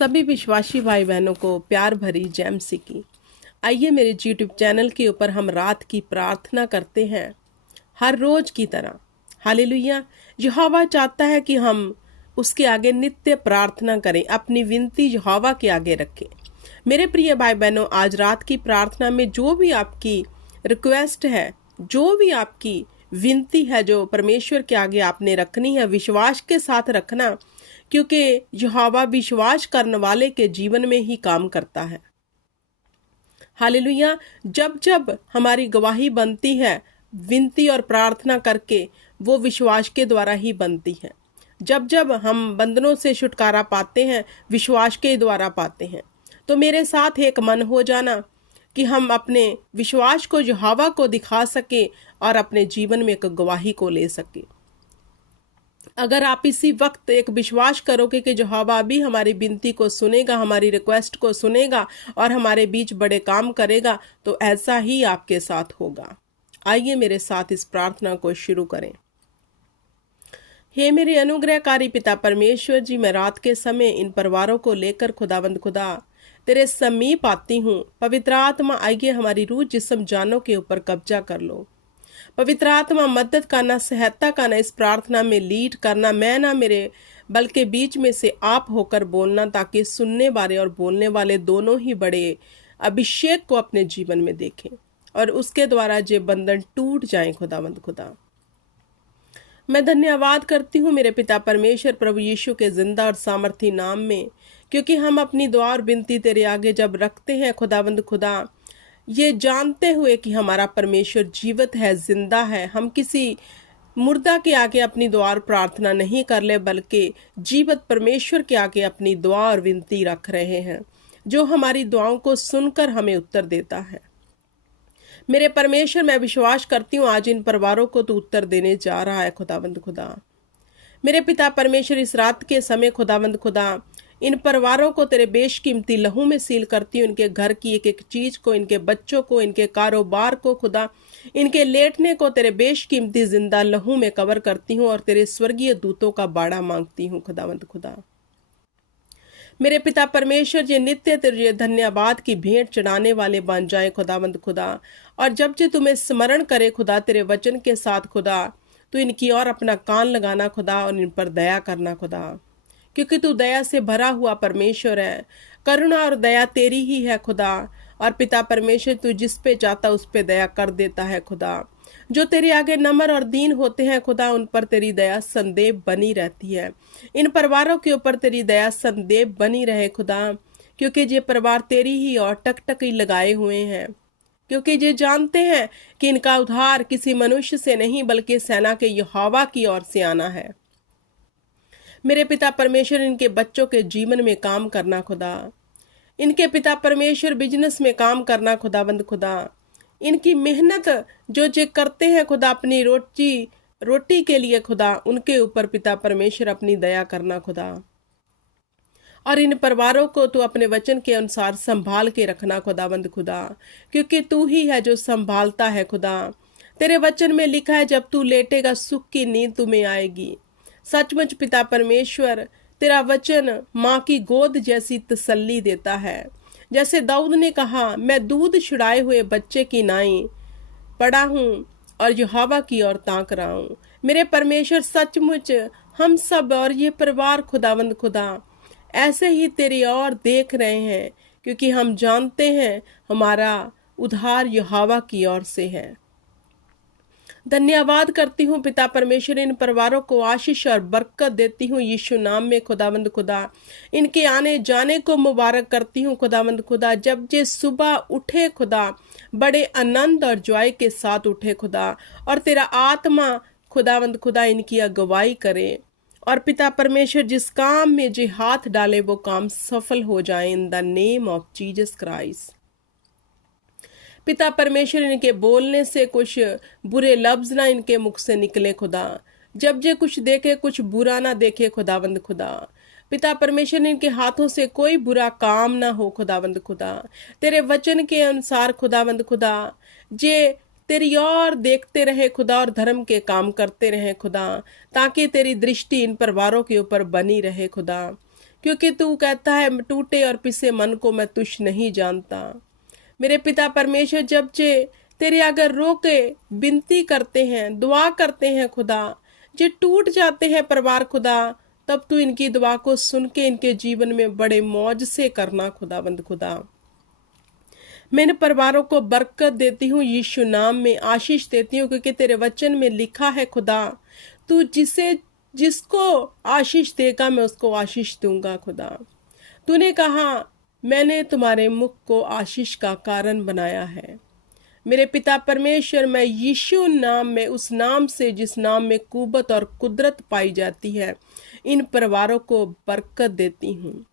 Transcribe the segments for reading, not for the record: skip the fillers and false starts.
सभी विश्वासी भाई बहनों को प्यार भरी जय मसीह की। आइए मेरे यूट्यूब चैनल के ऊपर हम रात की प्रार्थना करते हैं हर रोज की तरह। हालेलुया। यहोवा चाहता है कि हम उसके आगे नित्य प्रार्थना करें, अपनी विनती यहोवा के आगे रखें। मेरे प्रिय भाई बहनों, आज रात की प्रार्थना में जो भी आपकी रिक्वेस्ट है, जो भी आपकी विनती है, जो परमेश्वर के आगे आपने रखनी है, विश्वास के साथ रखना, क्योंकि यहोवा विश्वास करने वाले के जीवन में ही काम करता है। हालेलुया। जब जब हमारी गवाही बनती है विनती और प्रार्थना करके, वो विश्वास के द्वारा ही बनती है। जब जब हम बंधनों से छुटकारा पाते हैं, विश्वास के द्वारा पाते हैं। तो मेरे साथ एक मन हो जाना कि हम अपने विश्वास को यहोवा को दिखा सके और अपने जीवन में एक गवाही को ले सके। अगर आप इसी वक्त एक विश्वास करोगे कि यहोवा भी हमारी विनती को सुनेगा, हमारी रिक्वेस्ट को सुनेगा और हमारे बीच बड़े काम करेगा, तो ऐसा ही आपके साथ होगा। आइए मेरे साथ इस प्रार्थना को शुरू करें। हे मेरे अनुग्रहकारी पिता परमेश्वर जी, मैं रात के समय इन परिवारों को लेकर खुदावंद खुदा तेरे समीप आती हूँ। पवित्र आत्मा आइए हमारी रूह जिस्म जानों के ऊपर कब्जा कर लो। पवित्र आत्मा मदद करना, सहायता करना, इस प्रार्थना में लीड करना, मैं ना मेरे बल्कि बीच में से आप होकर बोलना, ताकि सुनने वाले और बोलने वाले दोनों ही बड़े अभिषेक को अपने जीवन में देखें और उसके द्वारा ये बंधन टूट जाएं। खुदावंद खुदा, मैं धन्यवाद करती हूँ मेरे पिता परमेश्वर प्रभु यीशु के जिंदा और सामर्थी नाम में, क्योंकि हम अपनी दुआ और विनती तेरे आगे जब रखते हैं खुदावंद खुदा, ये जानते हुए कि हमारा परमेश्वर जीवित है, जिंदा है, हम किसी मुर्दा के आगे अपनी दुआ और प्रार्थना नहीं कर ले, बल्कि जीवित परमेश्वर के आगे अपनी दुआ और विनती रख रहे हैं, जो हमारी दुआओं को सुनकर हमें उत्तर देता है। मेरे परमेश्वर, मैं विश्वास करती हूँ आज इन परिवारों को तू उत्तर देने जा रहा है। खुदावंद खुदा, मेरे पिता परमेश्वर, इस रात के समय खुदावंद खुदा इन परिवारों को तेरे बेशकीमती लहू में सील करती हूँ। इनके घर की एक एक चीज को, इनके बच्चों को, इनके कारोबार को, खुदा इनके लेटने को तेरे बेशकीमती जिंदा लहू में कवर करती हूँ और तेरे स्वर्गीय दूतों का बाड़ा मांगती हूँ। खुदावंद खुदा, मेरे पिता परमेश्वर, ये नित्य तेरे धन्यवाद की भेंट चढ़ाने वाले बन जाए खुदावंद खुदा, और जब जे तुम्हें स्मरण करे खुदा तेरे वचन के साथ, खुदा तू इनकी और अपना कान लगाना खुदा और इन पर दया करना खुदा, क्योंकि तू दया से भरा हुआ परमेश्वर है। करुणा और दया तेरी ही है खुदा, और पिता परमेश्वर तू जिस पे चाहता उस पे दया कर देता है खुदा। जो तेरे आगे नम्र और दीन होते हैं खुदा, उन पर तेरी दया संदेह बनी रहती है। इन परिवारों के ऊपर तेरी दया संदेह बनी रहे खुदा, क्योंकि ये परिवार तेरी ही और टकटकी लगाए हुए हैं, क्योंकि ये जानते हैं कि इनका उद्धार किसी मनुष्य से नहीं बल्कि सेना के यहोवा की ओर से आना है। मेरे पिता परमेश्वर, इनके बच्चों के जीवन में काम करना खुदा, इनके पिता परमेश्वर बिजनेस में काम करना खुदाबंद खुदा, इनकी मेहनत जो जे करते हैं खुदा अपनी रोटी के लिए खुदा, उनके ऊपर पिता परमेश्वर अपनी दया करना खुदा, और इन परिवारों को तू अपने वचन के अनुसार संभाल के रखना खुदाबंद खुदा, क्योंकि तू ही है जो संभालता है खुदा। तेरे वचन में लिखा है, जब तू लेटेगा सुख की नींद तुम्हें आएगी। सचमुच पिता परमेश्वर, तेरा वचन माँ की गोद जैसी तसल्ली देता है। जैसे दाऊद ने कहा, मैं दूध छुड़ाए हुए बच्चे की नाई पड़ा हूँ और यहोवा की ओर ताक रहा हूँ। मेरे परमेश्वर, सचमुच हम सब और ये परिवार खुदावंद खुदा ऐसे ही तेरी ओर देख रहे हैं, क्योंकि हम जानते हैं हमारा उद्धार यहोवा की ओर से है। धन्यवाद करती हूँ पिता परमेश्वर, इन परिवारों को आशीष और बरकत देती हूँ यीशु नाम में खुदावंद खुदा। इनके आने जाने को मुबारक करती हूँ खुदावंद खुदा। जब जे सुबह उठे खुदा, बड़े आनंद और जॉय के साथ उठे खुदा, और तेरा आत्मा खुदावंद खुदा इनकी अगुवाई करे, और पिता परमेश्वर जिस काम में जे हाथ डाले वो काम सफल हो जाए, in the name of Jesus Christ. पिता परमेश्वर, इनके बोलने से कुछ बुरे लफ्ज ना इनके मुख से निकले खुदा। जब जे कुछ देखे कुछ बुरा ना देखे खुदावंद खुदा। पिता परमेश्वर, इनके हाथों से कोई बुरा काम ना हो खुदावंद खुदा। तेरे वचन के अनुसार खुदावंद खुदा जे तेरी ओर देखते रहे खुदा और धर्म के काम करते रहे खुदा, ताकि तेरी दृष्टि इन परिवारों के ऊपर बनी रहे खुदा, क्योंकि तू कहता है टूटे और पिसे मन को मैं तुझ नहीं जानता। मेरे पिता परमेश्वर, जब जे तेरे आगे रो के विनती करते हैं, दुआ करते हैं खुदा, जे टूट जाते हैं परिवार खुदा, तब तू इनकी दुआ को सुन के इनके जीवन में बड़े मौज से करना खुदाबंद खुदा। मैं इन परिवारों को बरकत देती हूँ, यीशु नाम में आशीष देती हूँ, क्योंकि तेरे वचन में लिखा है खुदा, तू जिसको आशीष देगा मैं उसको आशीष दूंगा खुदा। तूने कहा मैंने तुम्हारे मुख को आशीष का कारण बनाया है। मेरे पिता परमेश्वर, मैं यीशु नाम में, उस नाम से जिस नाम में कुव्वत और कुदरत पाई जाती है, इन परिवारों को बरकत देती हूँ।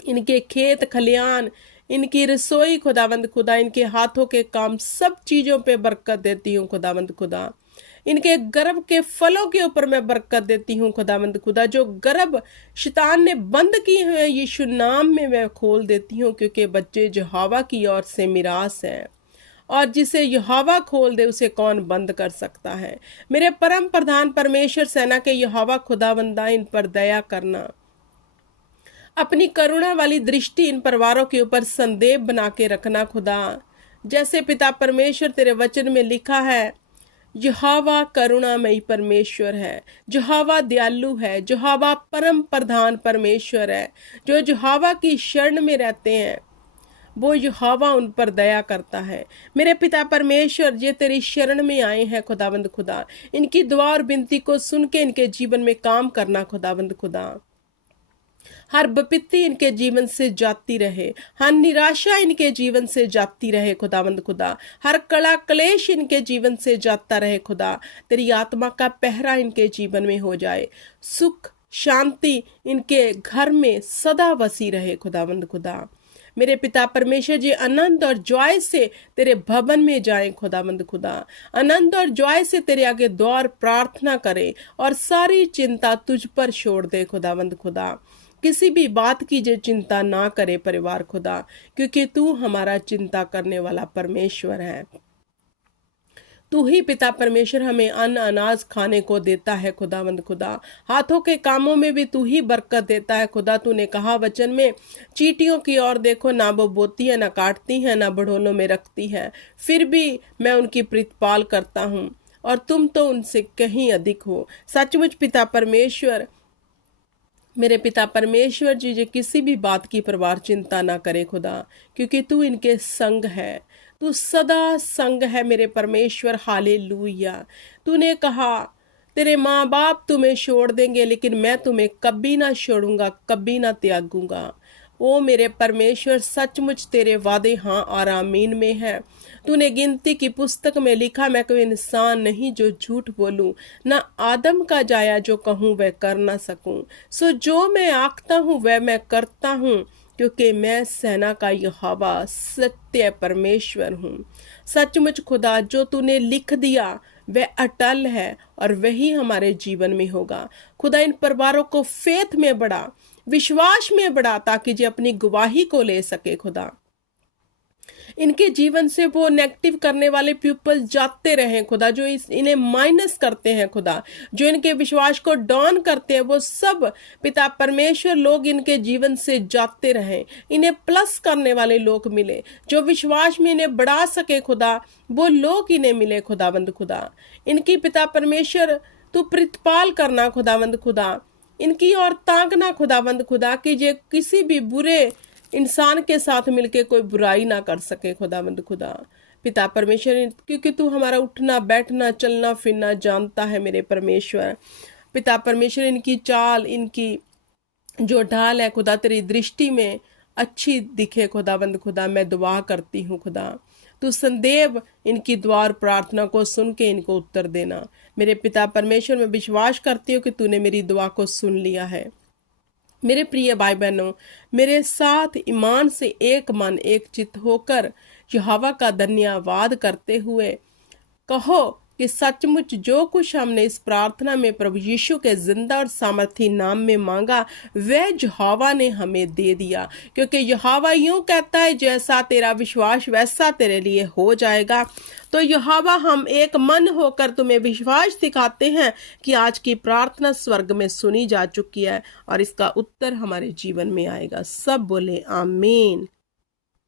इनके खेत खलियान, इनकी रसोई खुदावंद खुदा, इनके हाथों के काम, सब चीज़ों पे बरकत देती हूँ खुदावंद खुदा। इनके गर्भ के फलों के ऊपर मैं बरकत देती हूँ खुदावंद खुदा। जो गर्भ शैतान ने बंद किए हुए हैं, यीशु नाम में मैं खोल देती हूँ, क्योंकि बच्चे यहोवा की ओर से मिरास हैं, और जिसे यहोवा खोल दे उसे कौन बंद कर सकता है। मेरे परम प्रधान परमेश्वर, सेना के यहोवा खुदावंदा, इन पर दया करना, अपनी करुणा वाली दृष्टि इन परिवारों के ऊपर संदेह बना के रखना खुदा। जैसे पिता परमेश्वर तेरे वचन में लिखा है, यहोवा करुणामयी परमेश्वर है, यहोवा दयालु है, यहोवा परम प्रधान परमेश्वर है। जो यहोवा की शरण में रहते हैं वो यहोवा उन पर दया करता है। मेरे पिता परमेश्वर, ये तेरी शरण में आए हैं खुदावंद खुदा, इनकी दुआ और विनती को सुन के इनके जीवन में काम करना खुदावंद खुदा। हर विपत्ति इनके जीवन से जाती रहे, हर निराशा इनके जीवन से जाती रहे खुदावंद खुदा। हर कड़ा क्लेश इनके जीवन से जाता रहे खुदा। तेरी आत्मा का पहरा इनके जीवन में हो जाए। सुख शांति इनके घर में सदा बसी रहे खुदावंद खुदा। मेरे पिता परमेश्वर जी, आनंद और जॉय से तेरे भवन में जाएं खुदावंद खुदा। आनंद और जॉय से तेरे आगे द्वार प्रार्थना करें और सारी चिंता तुझ पर छोड़ दे खुदावंद खुदा। किसी भी बात की जो चिंता ना करे परिवार खुदा, क्योंकि तू हमारा चिंता करने वाला परमेश्वर है। तू ही पिता परमेश्वर हमें अन्न अनाज खाने को देता है खुदावंद खुदा। हाथों के कामों में भी तू ही बरकत देता है खुदा। तूने कहा वचन में, चींटियों की ओर देखो, ना वो बोती है, ना काटती है, ना बढ़ोनों में रखती है, फिर भी मैं उनकी प्रतिपाल करता हूँ, और तुम तो उनसे कहीं अधिक हो। सचमुच पिता परमेश्वर, मेरे पिता परमेश्वर जी, जो किसी भी बात की परवार चिंता ना करे खुदा, क्योंकि तू इनके संग है, तू सदा संग है मेरे परमेश्वर। हालेलुया। तूने कहा तेरे माँ बाप तुम्हें छोड़ देंगे, लेकिन मैं तुम्हें कभी ना छोड़ूंगा, कभी ना त्यागूंगा। ओ मेरे परमेश्वर, सचमुच तेरे वादे हाँ और आमीन में है। तूने गिनती की पुस्तक में लिखा, मैं कोई इंसान नहीं जो झूठ बोलूं, ना आदम का जाया जो कहूं वह कर ना सकूं। सो जो मैं आखता हूं वह मैं करता हूं, क्योंकि मैं सेना का यहोवा सत्य परमेश्वर हूँ। सचमुच खुदा, जो तूने लिख दिया वह अटल है और वही हमारे जीवन में होगा। खुदा, इन परिवारों को फेथ में बढ़ा, विश्वास में बढ़ा, ताकि जो अपनी गवाही को ले सके खुदा। इनके जीवन से वो नेगेटिव करने वाले पीपल जाते रहें खुदा, जो इन्हें माइनस करते हैं खुदा, जो इनके विश्वास को डाउन करते हैं, वो सब पिता परमेश्वर लोग इनके जीवन से जाते रहें। इन्हें प्लस करने वाले लोग मिले, जो विश्वास में इन्हें बढ़ा सके खुदा, वो लोग इन्हें मिले खुदावंद खुदा। इनकी पिता परमेश्वर तू प्रतिपाल करना खुदावंद खुदा, इनकी और ताकना खुदावंद खुदा, कि जे किसी भी बुरे इंसान के साथ मिलके कोई बुराई ना कर सके खुदावंद खुदा। पिता परमेश्वर, क्योंकि तू हमारा उठना बैठना चलना फिरना जानता है मेरे परमेश्वर। पिता परमेश्वर, इनकी चाल, इनकी जो ढाल है खुदा, तेरी दृष्टि में अच्छी दिखे खुदावंद खुदा। मैं दुआ करती हूँ खुदा, तू संदेव इनकी दुआ और प्रार्थना को सुन के इनको उत्तर देना। मेरे पिता परमेश्वर, मैं विश्वास करती हूँ कि तूने मेरी दुआ को सुन लिया है। मेरे प्रिय भाई बहनों, मेरे साथ ईमान से एक मन एक चित्त होकर यहोवा का धन्यवाद करते हुए कहो, कि सचमुच जो कुछ हमने इस प्रार्थना में प्रभु यीशु के जिंदा और सामर्थी नाम में मांगा वह यहोवा ने हमें दे दिया, क्योंकि यहोवा यूं कहता है जैसा तेरा विश्वास वैसा तेरे लिए हो जाएगा। तो यहोवा हम एक मन होकर तुम्हें विश्वास दिखाते हैं कि आज की प्रार्थना स्वर्ग में सुनी जा चुकी है और इसका उत्तर हमारे जीवन में आएगा। सब बोले आमीन।